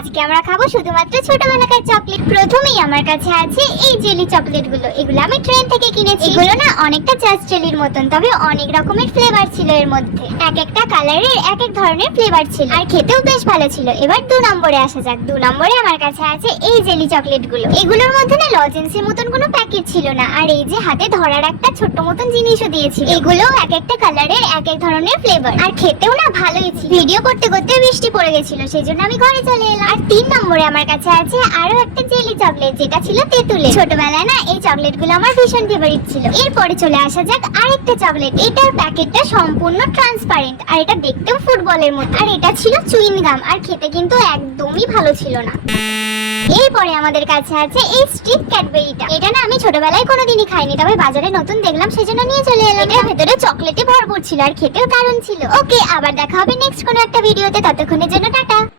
আজকে আমরা খাবো শুধুমাত্র ছোটবেলাকার চকলেট। প্রথমেই আমার কাছে আছে এই জেলি চকলেট গুলো। এগুলো আমি ট্রেন থেকে কিনেছি। এগুলো না অনেকটা জাস্ট জেলির মতন, তবে অনেক রকমের ফ্লেভার ছিল এর মধ্যে। এক একটা কালারের এক এক ধরনের ফ্লেভার ছিল, আর খেতেও বেশ ভালো ছিল। এবার 2 নম্বরে আসা যাক। 2 নম্বরে আমার কাছে আছে এই জেলি চকলেট গুলো। এগুলোর মধ্যে না লজেন্সের মতন কোনো প্যাকেট ছিল না, আর এই যে হাতে ধরার একটা ছোট্ট মতন জিনিসও দিয়েছিল। এগুলো এক একটা কালারের এক এক ধরনের ফ্লেভার, আর খেতেও না ভালোই ছিল। ভিডিও করতে করতে বৃষ্টি পড়ে গেছিল, সেই জন্য আমি ঘরে চলে এলাম। আর 3 নম্বরে আমার কাছে আছে আরো একটা জেলি চকলেট, যেটা ছিল তেঁতুলে। ছোটবেলায় না এই চকলেট গুলো আমার ভীষণ ফেভারিট ছিল। এরপরে চলে আসা যাক আরেকটা চকলেট। এটার প্যাকেটটা সম্পূর্ণ ট্রান্সপারেন্ট, আর এটা দেখতেও ফুটবলের মতো। আর এটা ছিল চুইং গাম, আর খেতে কিন্তু একদমই ভালো ছিল না। এরপরে আমাদের কাছে আছে এই স্টিক ক্যাডবেরিটা। এটা না আমি ছোটবেলায় কোনোদিনই খাইনি, তবে বাজারে নতুন দেখলাম সেজন্য নিয়ে চলে এলাম। এটার ভেতরে চকলেটে ভরপুর ছিল, আর খেতেও দারুণ ছিল। ওকে, আবার দেখা হবে নেক্সট কোনো একটা ভিডিওতে। ততক্ষণের জন্য টাটা।